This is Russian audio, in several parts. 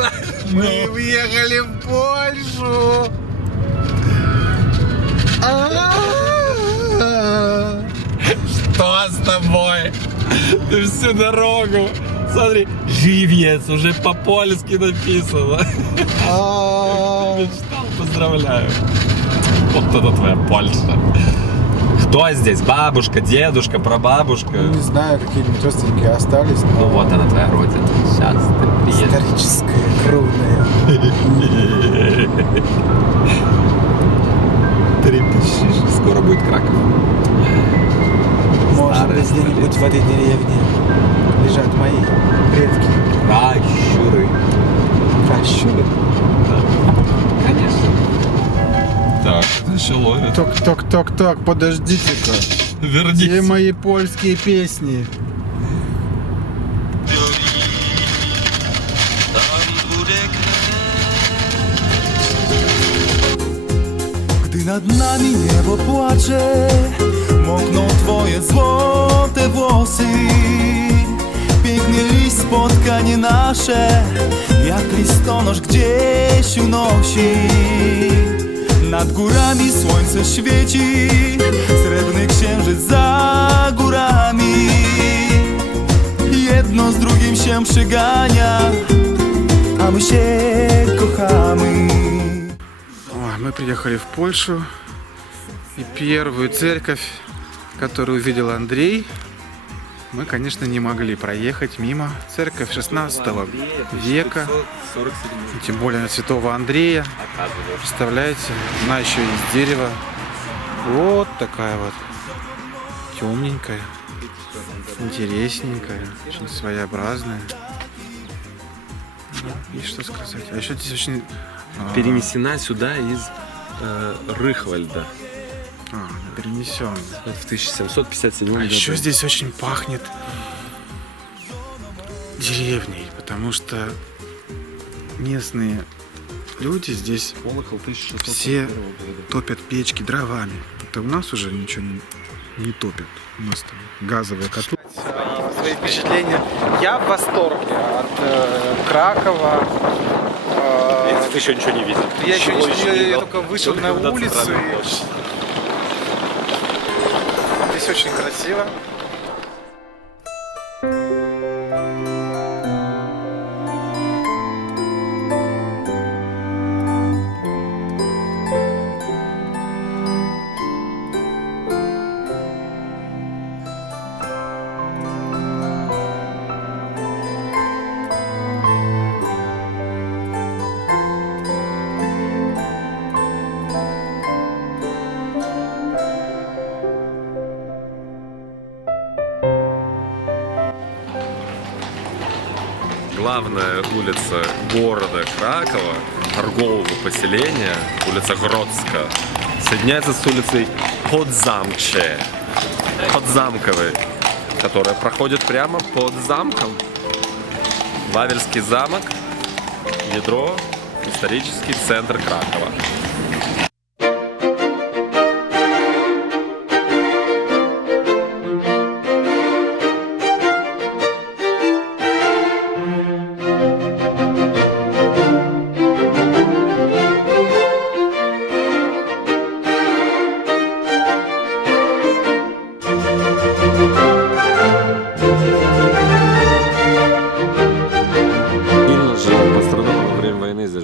Польша! Мы въехали в Польшу! Что с тобой? Ты всю дорогу. Смотри, живец, уже по-польски написано. Мечтал, поздравляю. Вот это твоя Польша. Кто здесь? Бабушка, дедушка, прабабушка? Не знаю, какие-нибудь родственники остались. Ну вот она, твоя родина. Сейчас ты приедешь. Историческая, кровная. 3000. Скоро будет Краков. Может быть, где-нибудь в этой деревне лежат мои предки. Пращуры. Пращуры? Да. Конечно. Так, еще ловят. Ток, подождите-ка. Вернись. Где мои польские песни? Gdy nad nami niebo płacze, mokną twoje złote włosy. Pięknie liść spotkanie nasze, jak listonosz gdzieś unosi. Nad górami słońce świeci, srebrny księżyc za górami. Jedno z drugim się przygania, a my się kochamy. Мы приехали в Польшу, и первую церковь, которую увидел Андрей, мы, конечно, не могли проехать мимо. Церковь 16 века, и тем более Святого Андрея. Представляете, она еще из дерева. Вот такая вот, темненькая, интересненькая, очень своеобразная. И что сказать? А еще здесь очень... Перенесена сюда из Рыхвальда. Перенесен. В 1757 году. А еще здесь очень пахнет деревней, потому что местные люди здесь все топят печки дровами. Это у нас уже ничего не топят. У нас там газовые котлы. Свои впечатления. Я в восторге от Кракова. Ты еще ничего не видел. Я еще ничего не видел, я только вышел на улицу. Здесь очень красиво. Главная улица города Кракова, торгового поселения, улица Гродска, соединяется с улицей Подзамче, Подзамковой, которая проходит прямо под замком. Вавельский замок, ядро, исторический центр Кракова.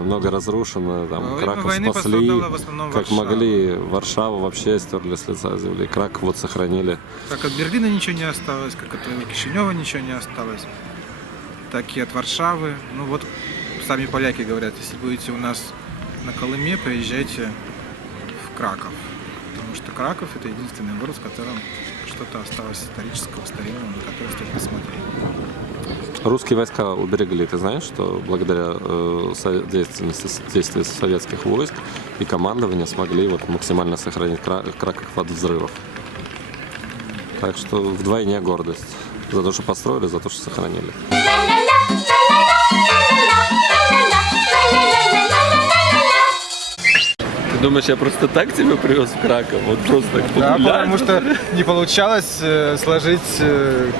Много разрушено, там Краков спасли, как могли, Варшаву вообще стерли с лица земли, Краков вот сохранили. Как от Берлина ничего не осталось, как от Кишинева ничего не осталось, так и от Варшавы. Ну вот сами поляки говорят, если будете у нас на Колыме, приезжайте в Краков, потому что Краков — это единственный город, в котором что-то осталось исторического, старинного, на которое стоит посмотреть. Русские войска уберегли. Ты знаешь, что благодаря действию советских войск и командования смогли вот максимально сохранить Краков от взрывов. Так что вдвойне гордость. За то, что построили, за то, что сохранили. Ты думаешь, я просто так тебя привез в Краков? Вот просто так Да, погулять? потому что не получалось сложить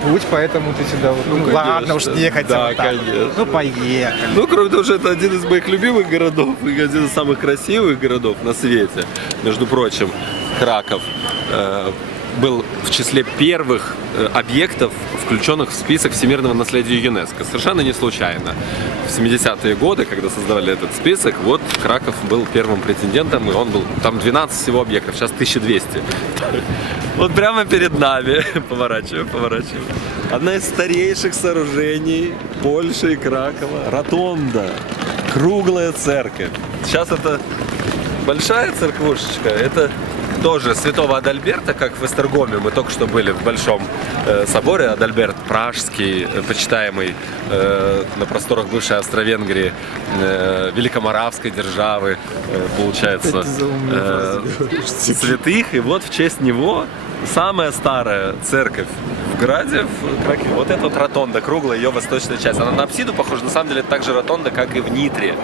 путь, поэтому ты сюда... вот, ну ладно уж, конечно. не хотел. Да, вот так вот. конечно. Ну поехали. Ну, кроме того, что это один из моих любимых городов и один из самых красивых городов на свете. Между прочим, Краков был в числе первых объектов, включенных в список всемирного наследия ЮНЕСКо. Совершенно не случайно. В 70-е годы, когда создавали этот список, вот Краков был первым претендентом, и он был, там 12 всего объектов, сейчас 1200. Вот прямо перед нами, поворачиваем. Одна из старейших сооружений Польши и Кракова, ротонда, круглая церковь. Сейчас это большая церквушечка, это тоже святого Адальберта, как в Эстергоме. Мы только что были в большом соборе. Адальберт Пражский, почитаемый на просторах бывшей Австро-Венгрии, Великоморавской державы, получается, святых. И вот в честь него самая старая церковь в граде, в Кракове. Вот эта вот ротонда круглая, ее восточная часть. Она на апсиду похожа, на самом деле это так же ротонда, как и в Нитре.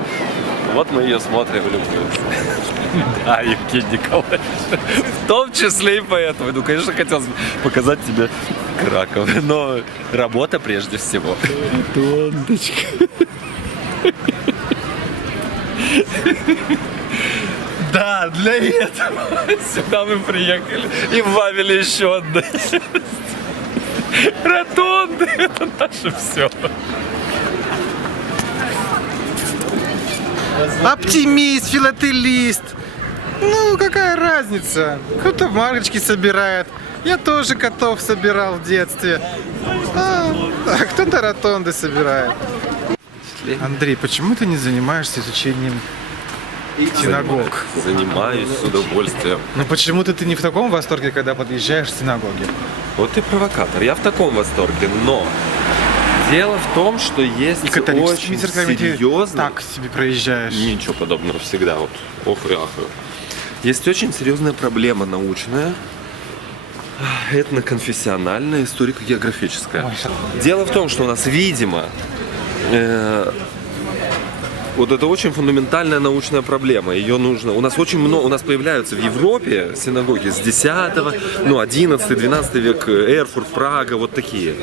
Вот мы ее смотрим и любуемся. Да, Евгений Николаевич. В том числе и поэтому. Ну, конечно, хотелось бы показать тебе Краков. Но работа прежде всего. Ротондочка. Да, для этого сюда мы приехали и вбавили еще одну. Ротонды, это наше все. Оптимист, филателист. Ну, какая разница? Кто-то марочки собирает. Я тоже котов собирал в детстве. А кто-то ротонды собирает. Андрей, почему ты не занимаешься изучением синагог? Занимаюсь с удовольствием. Ну почему-то ты не в таком восторге, когда подъезжаешь в синагоги. Вот ты провокатор. Я в таком восторге, но дело в том, что есть И католическими очень церквями ты серьезно. так себе проезжаешь. Ничего подобного всегда. Вот. Ох и ах. Есть очень серьезная проблема научная, этноконфессиональная, историко-географическая. Дело в том, что у нас, видимо, вот это очень фундаментальная научная проблема. Ее нужно. У нас очень много. У нас появляются в Европе синагоги с 10-го, 11-12 век, Эрфурт, Прага, вот такие.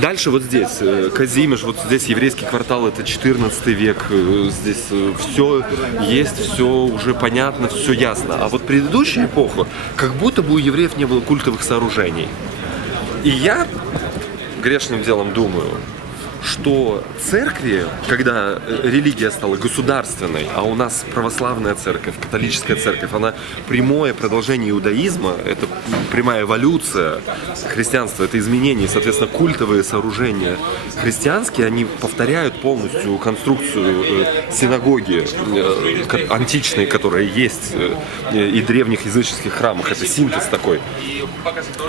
Дальше вот здесь Казимиш, вот здесь еврейский квартал, это 14 век. Здесь все есть, все уже понятно, все ясно. А вот предыдущая эпоха, как будто бы у евреев не было культовых сооружений. И я грешным делом думаю, что церкви, когда религия стала государственной, а у нас православная церковь, католическая церковь, она прямое продолжение иудаизма, это прямая эволюция христианства, это изменение, соответственно, культовые сооружения христианские, они повторяют полностью конструкцию синагоги античной, которая есть, и древних языческих храмах, это синтез такой.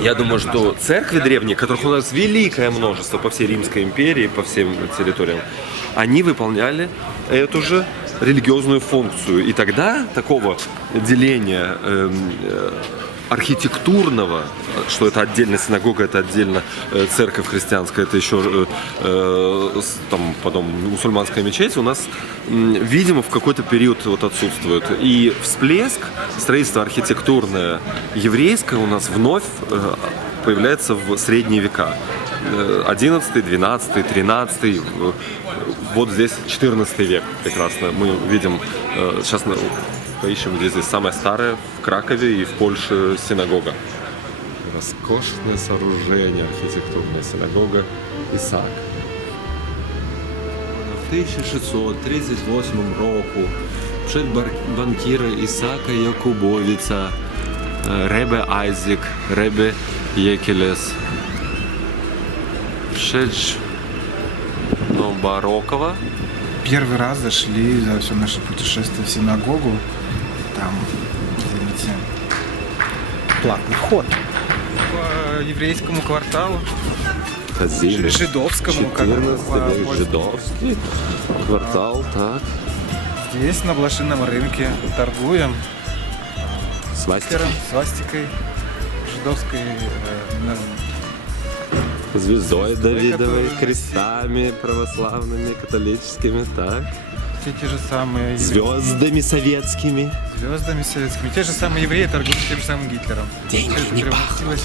Я думаю, что церкви древние, которых у нас великое множество по всей Римской империи, по всем территориям, они выполняли эту же религиозную функцию. И тогда такого деления архитектурного, что это отдельно синагога, это отдельно церковь христианская, это еще там потом мусульманская мечеть, у нас, видимо, в какой-то период вот отсутствует. И всплеск строительства архитектурное еврейское у нас вновь появляется в средние века. 11, 12, 13, вот здесь 14 век прекрасно. Мы видим, сейчас поищем, где здесь самая старая, в Кракове и в Польше синагога. Роскошное сооружение, архитектурная синагога Исаак. В 1638 року przed банкіра Ісака Якубовіца, Ребе Айзек, Ребе Екелес. Przed Барокова. Первый раз зашли за все наше путешествие в синагогу. Там, извините, платный вход по еврейскому кварталу. Казимиш. Жидовскому, как 14 век, Жидовский квартал, так. Здесь на блошином рынке торгуем Свастика. свастикой жидовской, Звездой Давидовой, которая крестами православными, католическими, так. все те же самые Звездами советскими. звездами советскими. Те же самые евреи торгуют тем же самым Гитлером. Деньги Всё это не превратилось.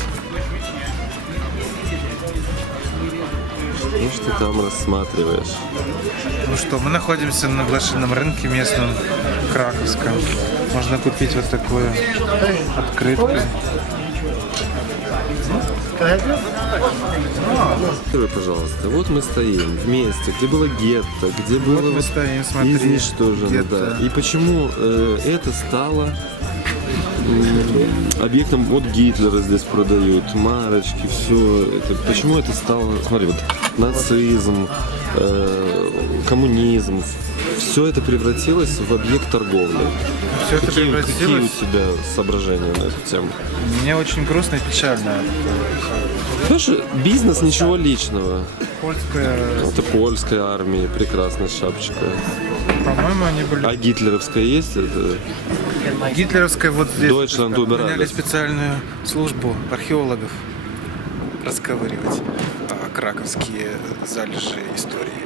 Ну что там рассматриваешь? Ну что, мы находимся на блошином рынке местном, краковском. Можно купить вот такую открытку. Скажи, пожалуйста, вот мы стоим вместе, где было гетто, где было мы стоим, смотри, изничтожено, гетто. да. И почему это стало объектом? Вот Гитлера здесь продают, марочки, все. Это, почему это стало? Смотри, вот нацизм, коммунизм, все это превратилось в объект торговли. Все это Какие у превратилось. тебя соображения на эту тему? Мне очень грустно и печально. Слушай, бизнес ничего личного. Польская, Это польская армия, прекрасная шапочка. по-моему, они были... А гитлеровская есть? Это... Гитлеровская вот здесь. Deutschland über Наняли alles. специальную службу археологов расковыривать краковские залежи истории.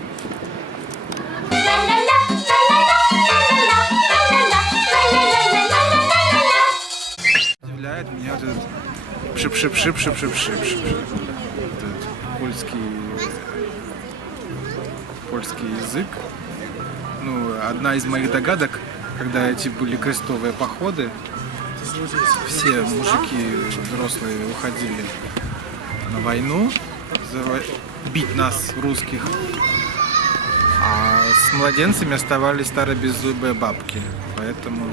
Удивляет меня вот этот шип-шип-шип-шип-шип-шип-шип. Вот этот польский язык. Ну, одна из моих догадок, когда эти были крестовые походы, все мужики взрослые уходили на войну, бить нас, русских, а с младенцами оставались старые беззубые бабки. Поэтому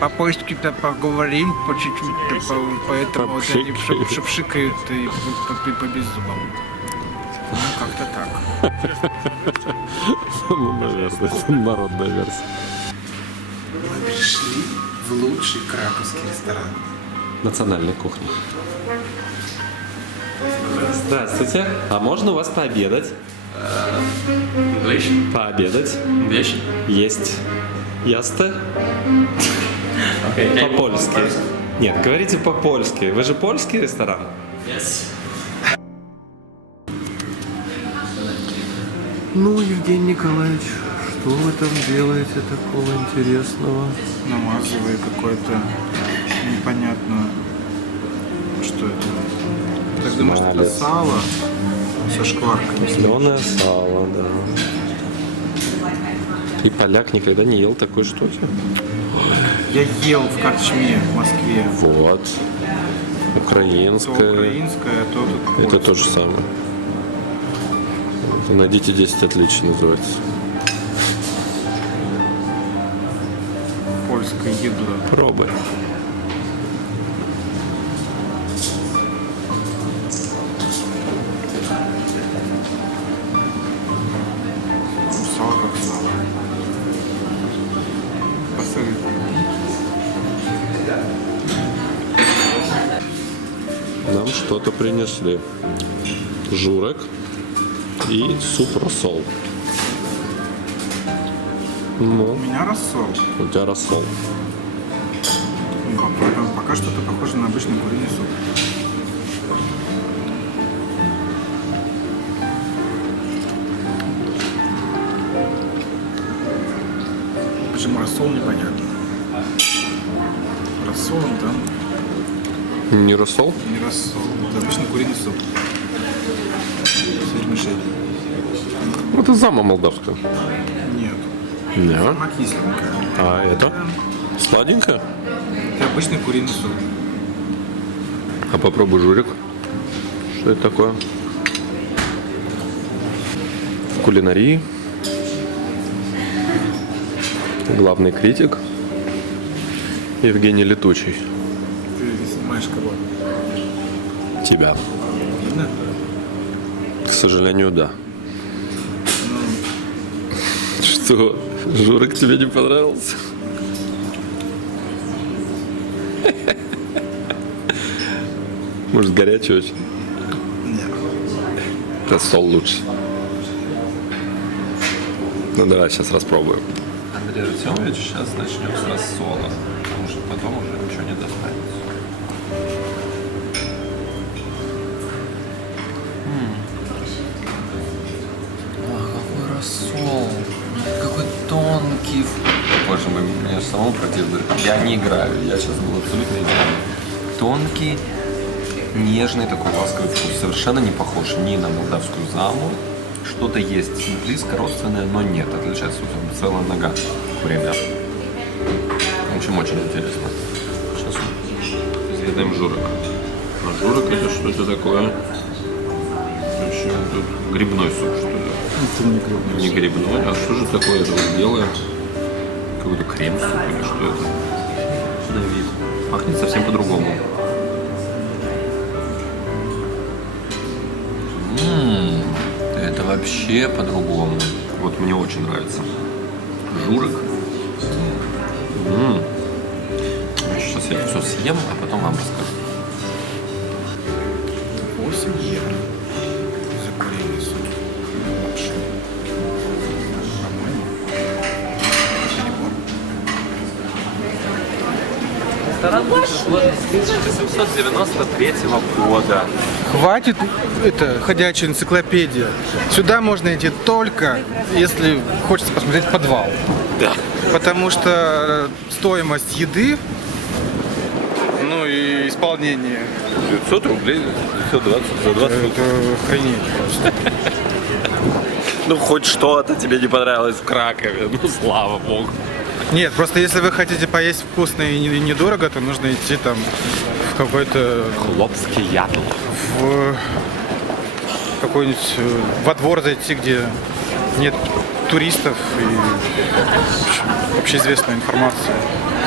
по-польски-то поговорим по чуть-чуть, поэтому вот они шепшикают и по беззубам. Ну, как-то так. Ну, наверное, это народная версия. Мы пришли в лучший краковский ресторан. Национальной кухни. Здравствуйте. А можно у вас пообедать? English? Пообедать? English? Есть. Ясте? Okay. По-польски. Нет, говорите по-польски. Вы же польский ресторан? Yes. Ну, Евгений Николаевич, что вы там делаете такого интересного? Намазывая какое-то непонятно, что это. Так думаешь, это Малец. сало со шкварками? Зеленое сало, да. И поляк никогда не ел такой штуки. Я ел в корчме в Москве. Вот. То Украинское. украинское, а то тут Это то же самое. Это найдите 10 отличий называется. польское едло. Пробуй. Сало как сало. Посмотри. Нам что-то принесли. Журек и суп-рассол. Ну, У меня рассол. у тебя рассол. Ну, попробуем. Пока что это похоже на обычный куриный суп. Почему рассол, непонятно. Рассол там Не рассол? не рассол. Это обычный куриный суп. Вермишель. Это зама молдавская. Нет. Нет. Она кисленькая. А это? Сладенькая? Это обычный куриный суп. А попробуй журик. Что это такое? В кулинарии. Главный критик Евгений Летучий. Ты снимаешь кого? Тебя. Видно? К сожалению, да. Что? Журик тебе не понравился? Может, горячий очень? Нет. Рассол лучше. Ну давай сейчас распробуем. Андрей Артемович, сейчас начнем с рассола, потому что потом уже ничего не достанется. А, какой Рассол. Какой тонкий. Боже мой, меня же самому противно. Я не играю, я сейчас был абсолютно идеальный. Тонкий, нежный такой ласковый вкус. Совершенно не похож ни на молдавскую заму. Что-то есть близко родственное, но нет. Отличается целая нога куриная. В общем, очень интересно. Сейчас мы съедаем журок. А журок это что-то такое? В общем, тут грибной суп, что ли? Это не грибной. А что же такое это вот белое? Какой-то крем-суп или что это? На вид. Пахнет совсем по-другому. Это вообще по-другому. Вот мне очень нравится. Журок. Сейчас я все съем, а потом вам расскажу. 8 евро за куриный суп. Лапшу. По-моему. Ресторан с 1793 года. Хватит, это ходячая энциклопедия. Сюда можно идти только, если хочется посмотреть подвал. Да. Потому что стоимость еды, ну и исполнение, 900 рублей, 920 за 20 это охренеть просто. Ну, хоть что-то тебе не понравилось в Кракове. Ну, слава богу. Нет, просто если вы хотите поесть вкусно и недорого, то нужно идти там в какой-то... Хлопский ятл. В какой-нибудь во двор зайти, где нет туристов и в общем, общеизвестная информация.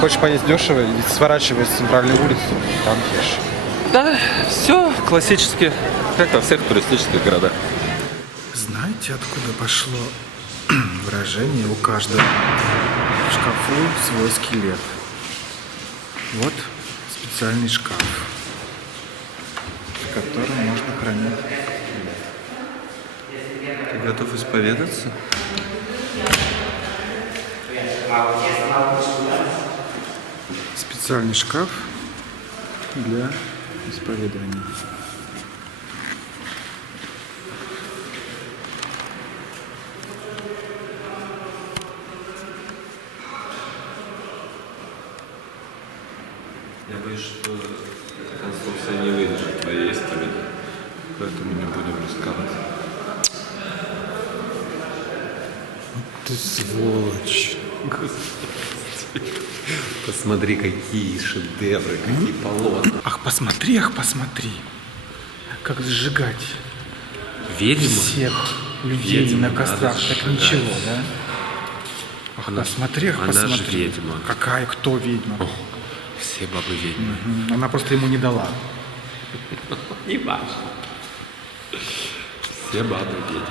Хочешь поесть дешево, сворачивай с центральной улицы, там ешь. Да, все классически, как во всех туристических городах. Знаете, откуда пошло выражение «у каждого в шкафу свой скелет»? Вот специальный шкаф, в котором можно хранить. Ты готов исповедаться? Специальный шкаф для исповедания. Я боюсь, что эта конструкция не выдержит твоей исповеди. Поэтому не будем рисковать. Ты сволочь. Посмотри, какие шедевры, какие полотна. Ах, посмотри, как сжигать Ведьма? всех людей Ведьма, на кострах. надо Так сжигать. ничего, да? Ах, Она- посмотри, она же посмотри. ведьма. Какая, кто ведьма? Все бабы ведьмы. Она просто ему не дала. Не важно. Все бабы ведьмы.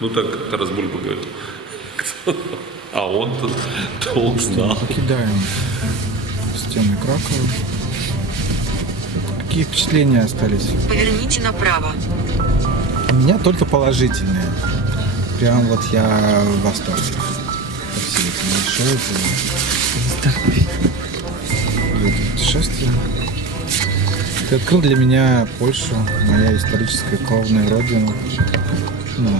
Ну так как-то раз Бульба говорил. А он тут толк знал. Покидаем стены Кракова. Какие впечатления остались? Поверните направо. У меня только положительные. Прям вот я в восторге. Спасибо тебе большое за это путешествие. Ты открыл для меня Польшу, моя историческая кровная родина. Ну,